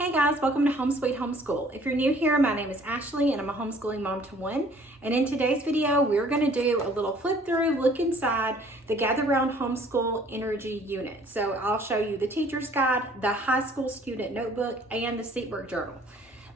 Hey guys, welcome to Home Sweet Homeschool. If you're new here, my name is Ashley and I'm a homeschooling mom to one. And in today's video, we're going to do a little flip through, look inside the Gather Round Homeschool Energy Unit. So I'll show you the teacher's guide, the high school student notebook, and the Seatwork Journal.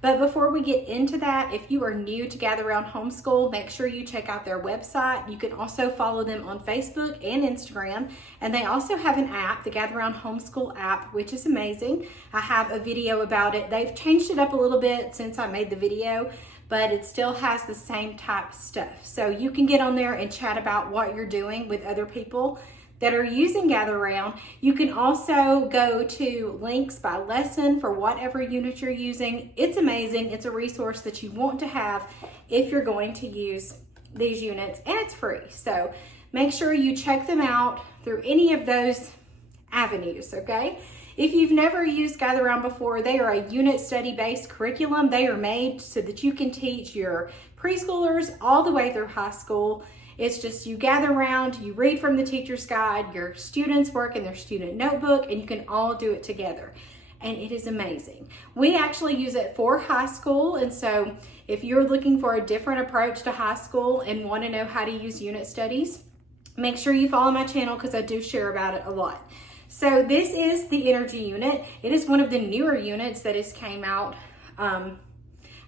But before we get into that, if you are new to Gather Round Homeschool, make sure you check out their website. You can also follow them on Facebook and Instagram. And they also have an app, the Gather Round Homeschool app, which is amazing. I have a video about it. They've changed it up a little bit since I made the video, but it still has the same type of stuff. So you can get on there and chat about what you're doing with other people that are using Gather Round. You can also go to links by lesson for whatever unit you're using. It's amazing. It's a resource that you want to have if you're going to use these units, and it's free. So make sure you check them out through any of those avenues, okay? If you've never used Gather Round before, they are a unit study-based curriculum. They are made so that you can teach your preschoolers all the way through high school. It's just you gather around, you read from the teacher's guide, your students work in their student notebook, and you can all do it together. And it is amazing. We actually use it for high school, and so if you're looking for a different approach to high school and want to know how to use unit studies, make sure you follow my channel because I do share about it a lot. So this is the energy unit. It is one of the newer units that has came out. I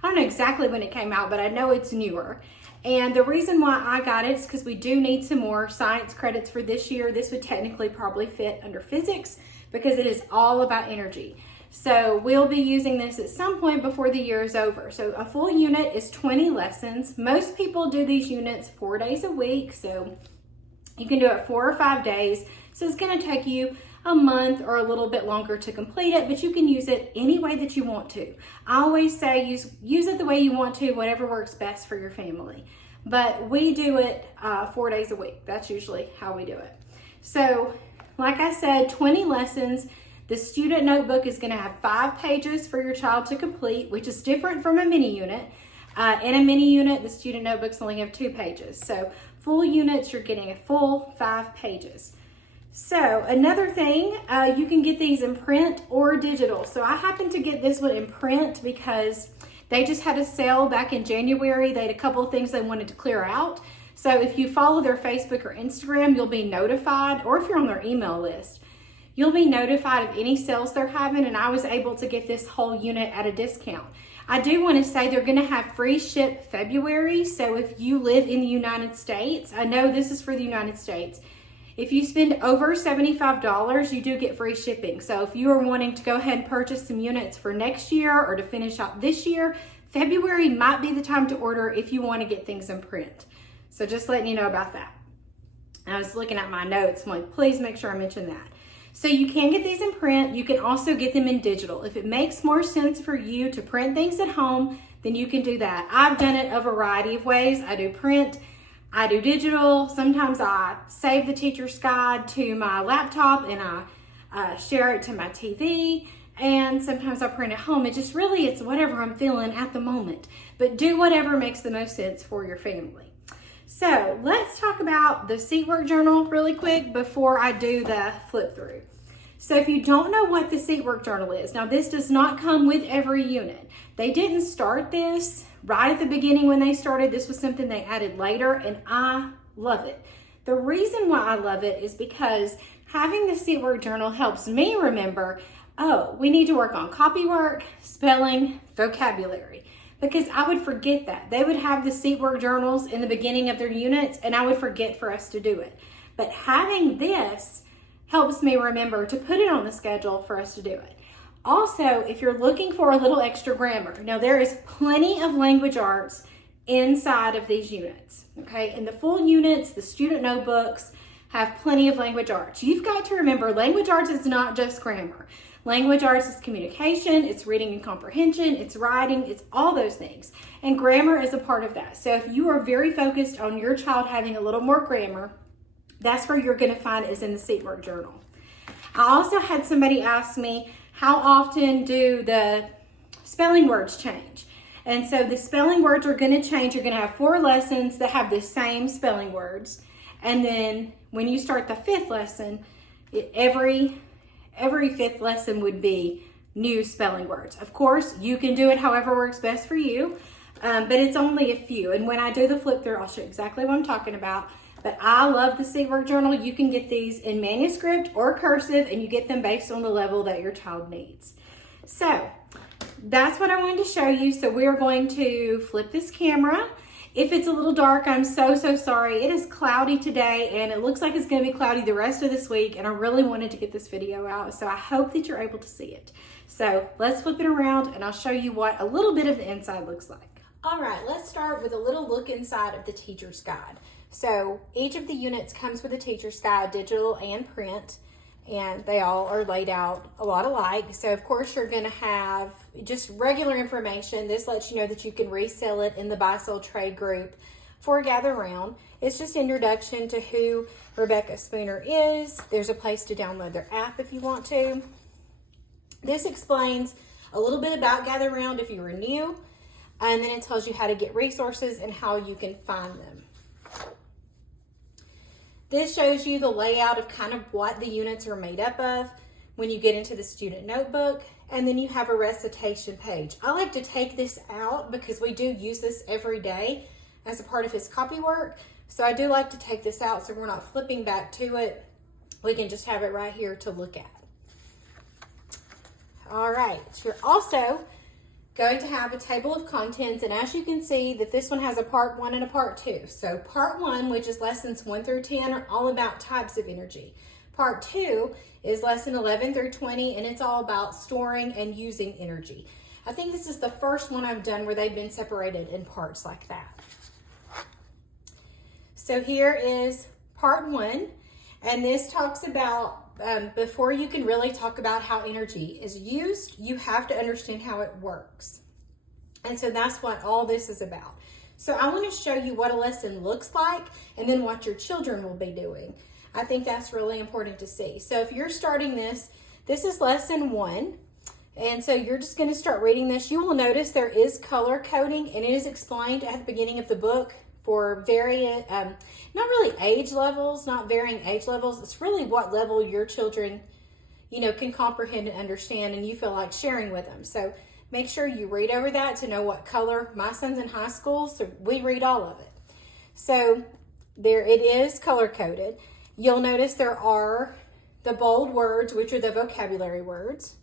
don't know exactly when it came out, but I know it's newer. And the reason why I got it is because we do need some more science credits for this year. This would technically probably fit under physics because it is all about energy. So we'll be using this at some point before the year is over. So a full unit is 20 lessons. Most people do these units 4 days a week. So you can do it 4 or 5 days. So it's going to take you a month or a little bit longer to complete it, but you can use it any way that you want to. I always say use it the way you want to, whatever works best for your family. But we do it 4 days a week. That's usually how we do it. So like I said, 20 lessons. The student notebook is going to have 5 pages for your child to complete, which is different from a mini unit. In a mini unit, the student notebooks only have 2 pages. So full units, you're getting a full 5 pages. So another thing, you can get these in print or digital. So I happened to get this one in print because they just had a sale back in January. They had a couple of things they wanted to clear out. So if you follow their Facebook or Instagram, you'll be notified, or if you're on their email list, you'll be notified of any sales they're having. And I was able to get this whole unit at a discount. I do want to say they're going to have free ship February. So if you live in the United States, I know this is for the United States. If you spend over $75, you do get free shipping. So if you are wanting to go ahead and purchase some units for next year or to finish out this year, February might be the time to order if you want to get things in print. So just letting you know about that. I was looking at my notes. I'm like, please make sure I mention that. So you can get these in print. You can also get them in digital. If it makes more sense for you to print things at home, then you can do that. I've done it a variety of ways. I do print. I do digital. Sometimes I save the teacher's guide to my laptop and I share it to my TV. And sometimes I print at home. It's whatever I'm feeling at the moment. But do whatever makes the most sense for your family. So let's talk about the Seatwork Journal really quick before I do the flip through. So if you don't know what the Seatwork Journal is, now this does not come with every unit. They didn't start this right at the beginning when they started. This was something they added later, and I love it. The reason why I love it is because having the Seatwork Journal helps me remember, oh, we need to work on copy work, spelling, vocabulary. Because I would forget that. They would have the Seatwork journals in the beginning of their units, and I would forget for us to do it. But having this helps me remember to put it on the schedule for us to do it. Also, if you're looking for a little extra grammar, now there is plenty of language arts inside of these units, okay? In the full units, the student notebooks have plenty of language arts. You've got to remember, language arts is not just grammar. Language arts is communication, it's reading and comprehension, it's writing, it's all those things. And grammar is a part of that. So if you are very focused on your child having a little more grammar, that's where you're going to find it is in the Seatwork Journal. I also had somebody ask me, how often do the spelling words change? And so the spelling words are going to change. You're going to have 4 lessons that have the same spelling words. And then when you start the 5th lesson, every 5th lesson would be new spelling words. Of course, you can do it however works best for you, but it's only a few. And when I do the flip through, I'll show you exactly what I'm talking about. But I love the Seatwork Journal. You can get these in manuscript or cursive, and you get them based on the level that your child needs. So that's what I wanted to show you. So we're going to flip this camera. If it's a little dark, I'm so sorry. It is cloudy today, and it looks like it's going to be cloudy the rest of this week, and I really wanted to get this video out, so I hope that you're able to see it. So let's flip it around, and I'll show you what a little bit of the inside looks like. All right, let's start with a little look inside of the teacher's guide. So each of the units comes with a teacher's guide, digital and print, and they all are laid out a lot alike. So of course you're going to have just regular information. This lets you know that you can resell it in the buy sell trade group for Gather Round. It's just introduction to who Rebecca Spooner is. There's a place to download their app if you want to. This explains a little bit about Gather Round if you were new, and then it tells you how to get resources and how you can find them. This shows you the layout of kind of what the units are made up of when you get into the student notebook, and then you have a recitation page. I like to take this out because we do use this every day as a part of his copy work. So I do like to take this out so we're not flipping back to it. We can just have it right here to look at. All right, you're also going to have a table of contents, and as you can see that this one has a part 1 and a part 2. So part 1, which is lessons 1 through 10, are all about types of energy. Part 2 is lesson 11 through 20, and it's all about storing and using energy. I think this is the first one I've done where they've been separated in parts like that. So here is part 1, and this talks about before you can really talk about how energy is used, you have to understand how it works. And so that's what all this is about. So I want to show you what a lesson looks like and then what your children will be doing. I think that's really important to see. So if you're starting this is lesson 1. And so you're just going to start reading this. You will notice there is color coding, and it is explained at the beginning of the book for varying, not really age levels, not varying age levels. It's really what level your children, can comprehend and understand, and you feel like sharing with them. So make sure you read over that to know what color. My son's in high school, so we read all of it. So there it is color coded. You'll notice there are the bold words, which are the vocabulary words.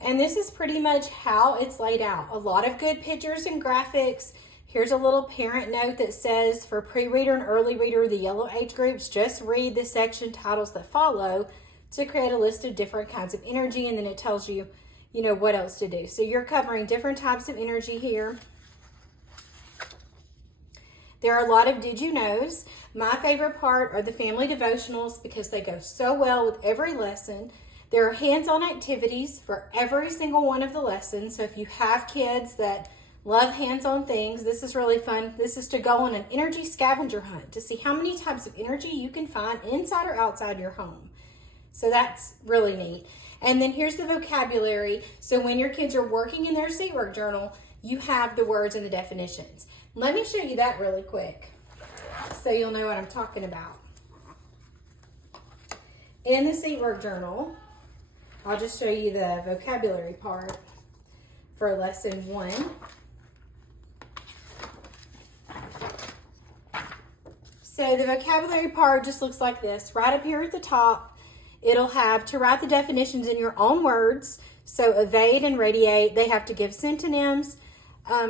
And this is pretty much how it's laid out. A lot of good pictures and graphics. Here's a little parent note that says, for pre-reader and early reader, the yellow age groups, just read the section titles that follow to create a list of different kinds of energy, and then it tells you, what else to do. So you're covering different types of energy here. There are a lot of did you knows. My favorite part are the family devotionals because they go so well with every lesson. There are hands-on activities for every single one of the lessons. So if you have kids that love hands-on things, this is really fun. This is to go on an energy scavenger hunt to see how many types of energy you can find inside or outside your home. So that's really neat. And then here's the vocabulary. So when your kids are working in their Seatwork Journal, you have the words and the definitions. Let me show you that really quick so you'll know what I'm talking about. In the Seatwork Journal, I'll just show you the vocabulary part for lesson 1. So the vocabulary part just looks like this. Right up here at the top, it'll have to write the definitions in your own words. So evade and radiate, they have to give synonyms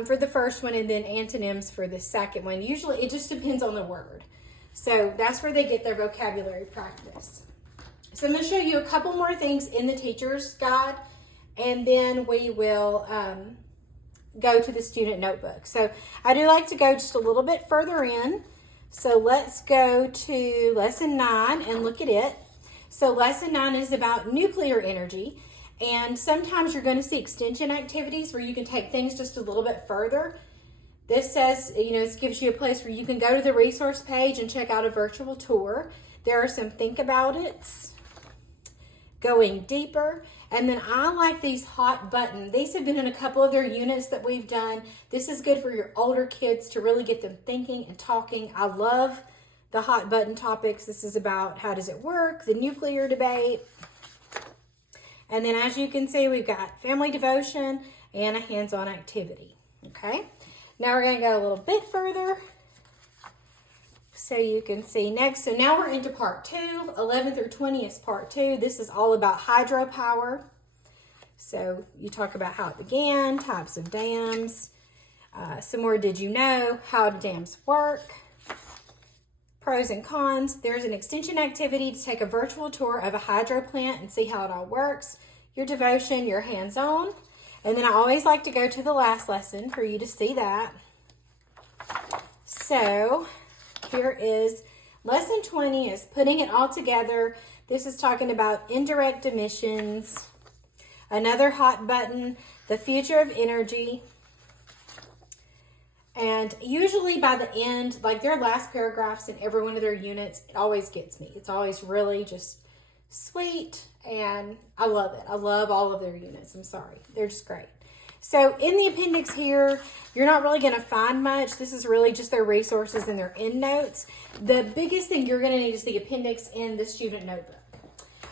for the first one and then antonyms for the second one. Usually it just depends on the word. So that's where they get their vocabulary practice. So I'm going to show you a couple more things in the teacher's guide, and then we will go to the student notebook. So I do like to go just a little bit further in. So let's go to lesson 9 and look at it. So lesson 9 is about nuclear energy, and sometimes you're going to see extension activities where you can take things just a little bit further. This says, it gives you a place where you can go to the resource page and check out a virtual tour. There are some think about it's, going deeper, and then I like these hot buttons. These have been in a couple of their units that we've done. This is good for your older kids to really get them thinking and talking. I love the hot button topics. This is about how does it work, the nuclear debate. And then as you can see, we've got family devotion and a hands-on activity, okay? Now we're gonna go a little bit further so you can see next. So now we're into part 2, 11 through 20 is part 2. This is all about hydropower. So you talk about how it began, types of dams, some more did you know, how do dams work, pros and cons. There's an extension activity to take a virtual tour of a hydro plant and see how it all works. Your devotion, your hands-on. And then I always like to go to the last lesson for you to see that. So here is lesson 20 is putting it all together. This is talking about indirect emissions, another hot button, the future of energy. And usually by the end, like their last paragraphs in every one of their units, it always gets me. It's always really just sweet, and I love it. I love all of their units. I'm sorry. They're just great. So in the appendix here, you're not really going to find much. This is really just their resources and their endnotes. The biggest thing you're going to need is the appendix in the student notebook.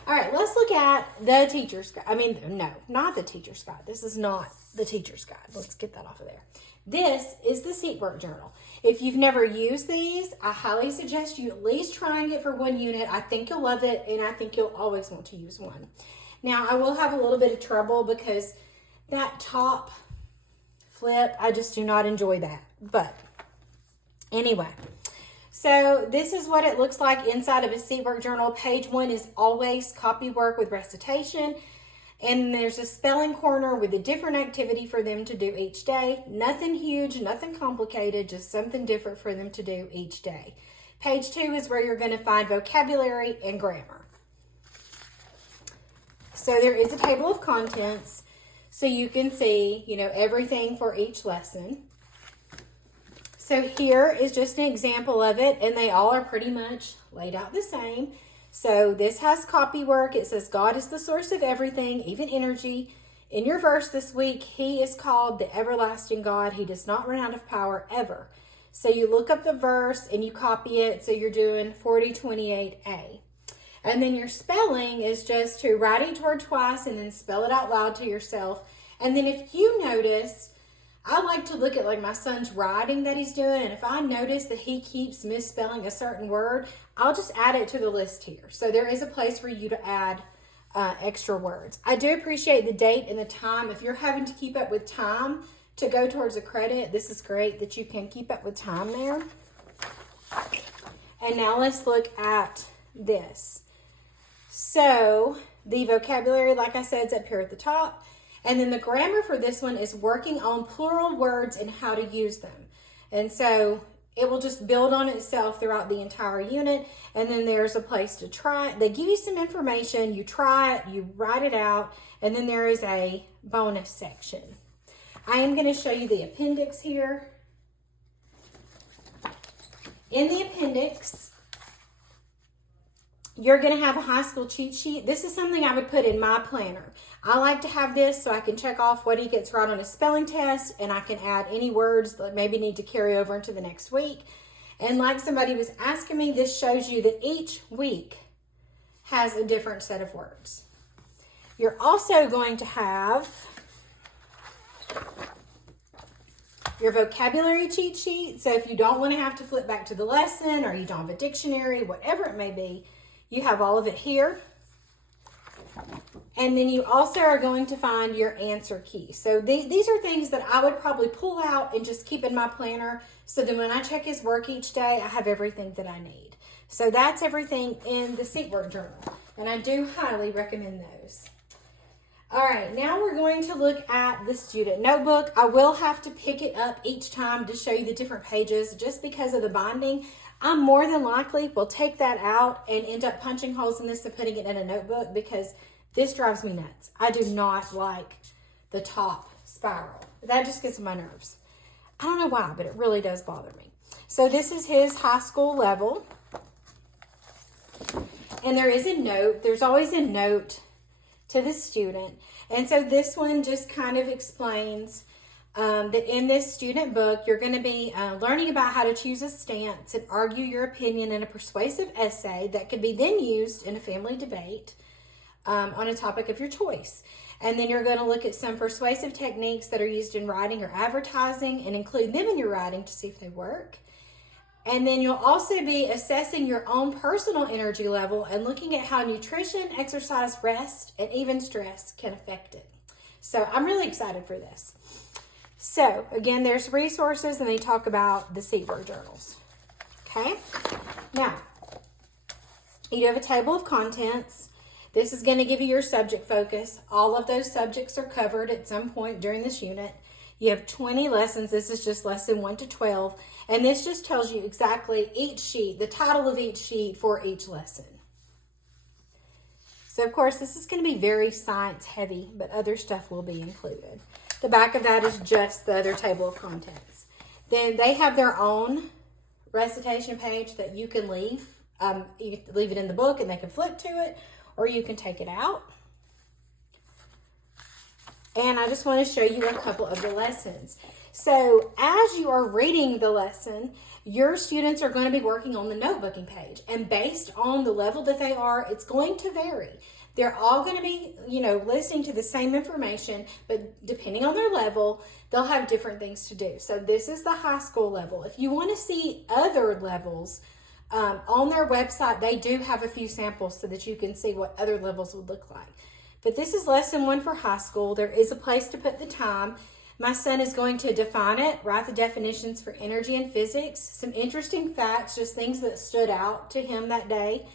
All right, let's look at the teacher's guide. I mean, no, not the teacher's guide. This is not the teacher's guide. Let's get that off of there. This is the Seatwork Journal. If you've never used these, I highly suggest you at least trying it for one unit. I think you'll love it, and I think you'll always want to use one. Now, I will have a little bit of trouble because that top flip, I just do not enjoy that. But anyway, so this is what it looks like inside of a Seatwork Journal. Page 1 is always copy work with recitation. And there's a spelling corner with a different activity for them to do each day. Nothing huge, nothing complicated, just something different for them to do each day. Page 2 is where you're going to find vocabulary and grammar. So there is a table of contents so you can see, you know, everything for each lesson. So here is just an example of it, and they all are pretty much laid out the same. So this has copy work. It says, God is the source of everything, even energy. In your verse this week, he is called the everlasting God. He does not run out of power ever. So you look up the verse and you copy it. So you're doing 4028A. And then your spelling is just to write each word twice and then spell it out loud to yourself. And then if you notice, I like to look at like my son's writing that he's doing, and if I notice that he keeps misspelling a certain word, I'll just add it to the list here. So there is a place for you to add extra words. I do appreciate the date and the time. If you're having to keep up with time to go towards a credit, this is great that you can keep up with time there. And now let's look at this. So the vocabulary, like I said, is up here at the top. And then the grammar for this one is working on plural words and how to use them. And so it will just build on itself throughout the entire unit. And then there's a place to try it. They give you some information, you try it, you write it out, and then there is a bonus section. I am going to show you the appendix here. In the appendix, you're going to have a high school cheat sheet. This is something I would put in my planner. I like to have this so I can check off what he gets right on his spelling test, and I can add any words that maybe need to carry over into the next week. And like somebody was asking me, this shows you that each week has a different set of words. You're also going to have your vocabulary cheat sheet. So if you don't want to have to flip back to the lesson, or you don't have a dictionary, whatever it may be, you have all of it here. And then you also are going to find your answer key. So these are things that I would probably pull out and just keep in my planner, so that when I check his work each day, I have everything that I need. So that's everything in the Seatwork Journal, and I do highly recommend those. All right, now we're going to look at the student notebook. I will have to pick it up each time to show you the different pages just because of the binding. I more than likely will take that out and end up punching holes in this and putting it in a notebook, because this drives me nuts. I do not like the top spiral. That just gets on my nerves. I don't know why, but it really does bother me. So this is his high school level. And there is a note. There's always a note to the student. And so this one just kind of explains that in this student book, you're going to be learning about how to choose a stance and argue your opinion in a persuasive essay that could be then used in a family debate. on a topic of your choice. And then you're going to look at some persuasive techniques that are used in writing or advertising and include them in your writing to see if they work. And then you'll also be assessing your own personal energy level and looking at how nutrition, exercise, rest, and even stress can affect it. So I'm really excited for this. So again, there's resources and they talk about the Seatwork journals. Okay. Now, you do have a table of contents. This is going to give you your subject focus. All of those subjects are covered at some point during this unit. You have 20 lessons. This is just lesson 1 to 12. And this just tells you exactly each sheet, the title of each sheet for each lesson. So of course, this is going to be very science heavy, but other stuff will be included. The back of that is just the other table of contents. Then they have their own recitation page that you can leave. You can leave it in the book and they can flip to it, or you can take it out. And I just want to show you a couple of the lessons. So as you are reading the lesson, your students are going to be working on the notebooking page. And based on the level that they are, it's going to vary. They're all going to be, listening to the same information, but depending on their level, they'll have different things to do. So this is the high school level. If you want to see other levels, on their website, they do have a few samples so that you can see what other levels would look like. But this is lesson 1 for high school. There is a place to put the time. My son is going to define it, write the definitions for energy and physics, some interesting facts, just things that stood out to him that day.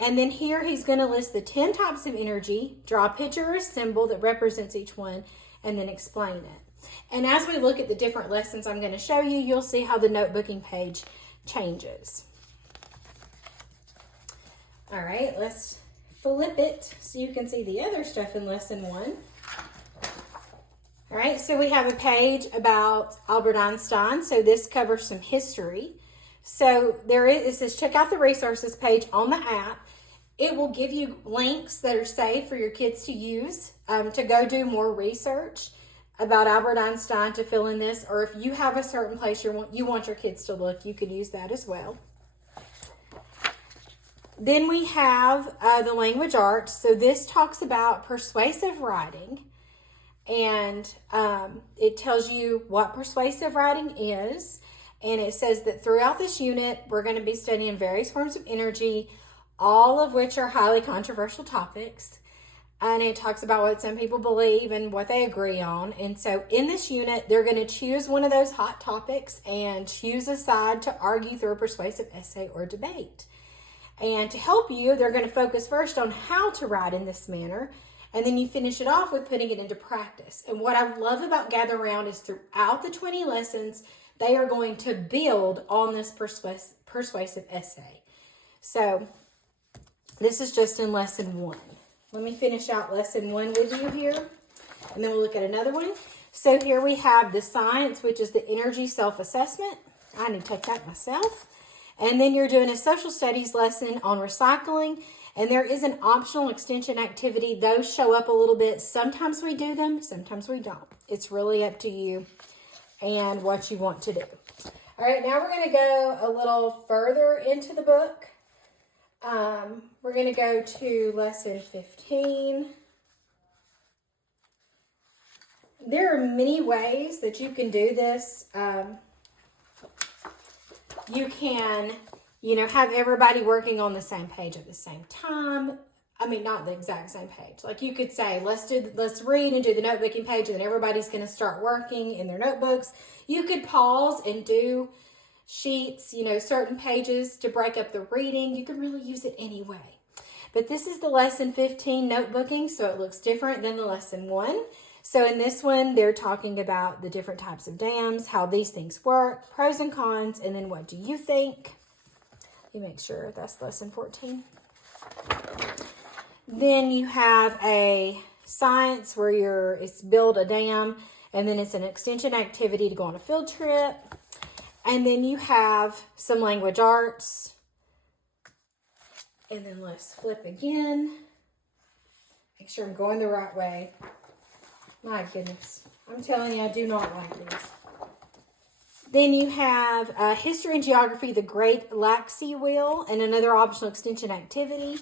And then here he's going to list the 10 types of energy, draw a picture or a symbol that represents each one, and then explain it. And as we look at the different lessons I'm going to show you, you'll see how the notebooking page changes. All right, let's flip it so you can see the other stuff in lesson 1. All right, so we have a page about Albert Einstein. So this covers some history. So it says check out the resources page on the app. It will give you links that are safe for your kids to use to go do more research about Albert Einstein to fill in this. Or if you have a certain place you want your kids to look, you could use that as well. Then we have the language arts. So this talks about persuasive writing. And it tells you what persuasive writing is. And it says that throughout this unit, we're going to be studying various forms of energy, all of which are highly controversial topics. And it talks about what some people believe and what they agree on. And so in this unit, they're going to choose one of those hot topics and choose a side to argue through a persuasive essay or debate. And to help you, they're going to focus first on how to write in this manner. And then you finish it off with putting it into practice. And what I love about Gather Round is throughout the 20 lessons, they are going to build on this persuasive essay. So this is just in lesson 1. Let me finish out lesson 1 with you here. And then we'll look at another one. So here we have the science, which is the energy self-assessment. I need to take that myself. And then you're doing a social studies lesson on recycling. And there is an optional extension activity. Those show up a little bit. Sometimes we do them, sometimes we don't. It's really up to you and what you want to do. All right, now we're going to go a little further into the book. We're going to go to lesson 15. There are many ways that you can do this. You can, have everybody working on the same page at the same time. I mean, not the exact same page. Like you could say, let's read and do the notebooking page, and then everybody's going to start working in their notebooks. You could pause and do sheets, certain pages to break up the reading. You can really use it anyway. But this is the lesson 15 notebooking, so it looks different than the lesson 1. So in this one, they're talking about the different types of dams, how these things work, pros and cons, and then what do you think? Let me make sure that's lesson 14. Then you have a science where it's build a dam, and then it's an extension activity to go on a field trip. And then you have some language arts. And then let's flip again. Make sure I'm going the right way. My goodness. I'm telling you, I do not like this. Then you have history and geography, the Great Laxey Wheel, and another optional extension activity.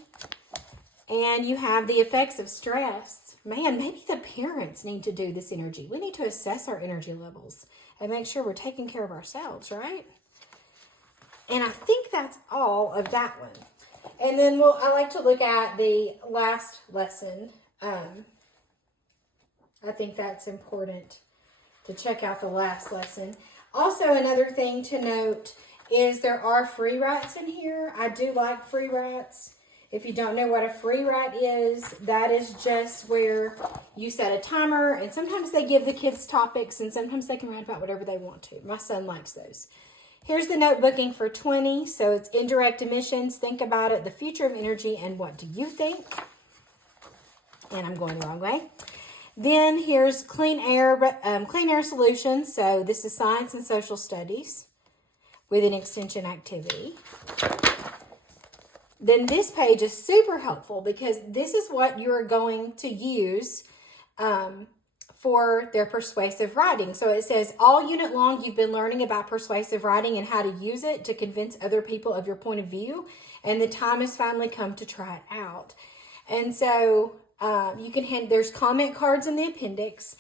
And you have the effects of stress. Man, maybe the parents need to do this energy. We need to assess our energy levels and make sure we're taking care of ourselves, right? And I think that's all of that one. And then I like to look at the last lesson. I think that's important to check out the last lesson. Also, another thing to note is there are free writes in here. I do like free writes. If you don't know what a free write is, that is just where you set a timer, and sometimes they give the kids topics, and sometimes they can write about whatever they want to. My son likes those. Here's the notebooking for 20. So it's indirect emissions. Think about it, the future of energy, and what do you think? And I'm going the wrong way. Then here's clean air solutions. So this is science and social studies with an extension activity. Then this page is super helpful because this is what you're going to use for their persuasive writing. So it says, all unit long, you've been learning about persuasive writing and how to use it to convince other people of your point of view. And the time has finally come to try it out. And so you can there's comment cards in the appendix,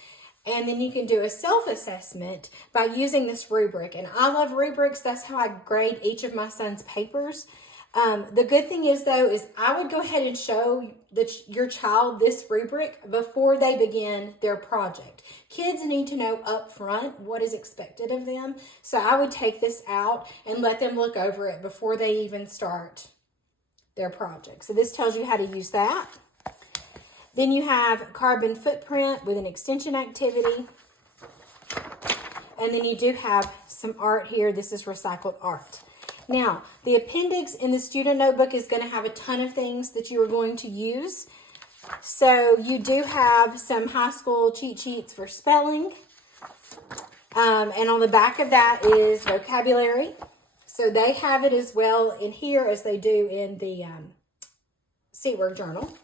and then you can do a self-assessment by using this rubric. And I love rubrics. That's how I grade each of my son's papers. The good thing is, though, is I would go ahead and show your child this rubric before they begin their project. Kids need to know up front what is expected of them. So I would take this out and let them look over it before they even start their project. So this tells you how to use that. Then you have carbon footprint with an extension activity. And then you do have some art here. This is recycled art. Now, the appendix in the student notebook is going to have a ton of things that you are going to use. So you do have some high school cheat sheets for spelling. And on the back of that is vocabulary. So they have it as well in here as they do in the Seatwork Journal.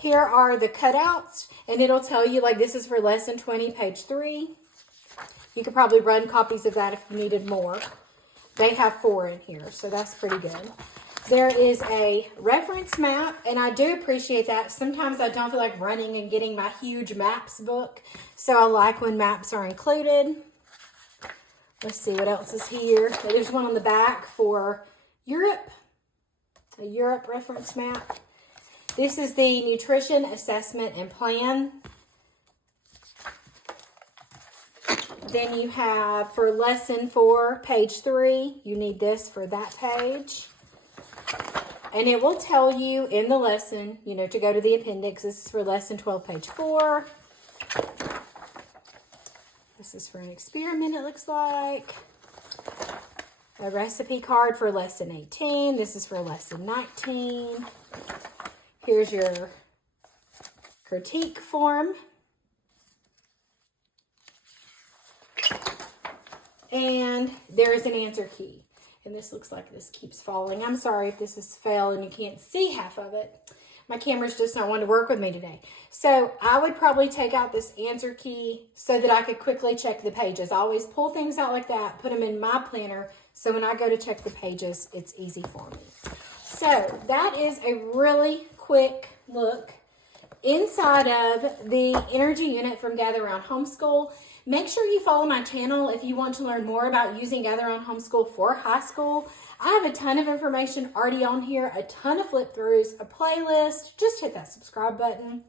Here are the cutouts, and it'll tell you, like, this is for lesson 20, page 3. You could probably run copies of that if you needed more. They have 4 in here, so that's pretty good. There is a reference map, and I do appreciate that. Sometimes I don't feel like running and getting my huge maps book, so I like when maps are included. Let's see what else is here. There's one on the back for Europe, a Europe reference map. This is the nutrition assessment and plan. Then you have for lesson 4, page 3, you need this for that page. And it will tell you in the lesson, to go to the appendix. This is for lesson 12, page 4. This is for an experiment, it looks like. A recipe card for lesson 18. This is for lesson 19. Here's your critique form. And there is an answer key. And this looks like this keeps falling. I'm sorry if this is fell and you can't see half of it. My camera's just not wanting to work with me today. So I would probably take out this answer key so that I could quickly check the pages. I always pull things out like that, put them in my planner, so when I go to check the pages, it's easy for me. So that is a really quick look inside of the energy unit from Gather Round Homeschool. Make sure you follow my channel if you want to learn more about using Gather Round Homeschool for high school. I have a ton of information already on here, a ton of flip throughs, a playlist. Just hit that subscribe button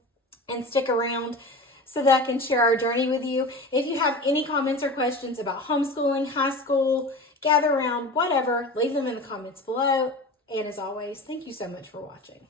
and stick around so that I can share our journey with you. If you have any comments or questions about homeschooling, high school, Gather Round, whatever, leave them in the comments below. And as always, thank you so much for watching.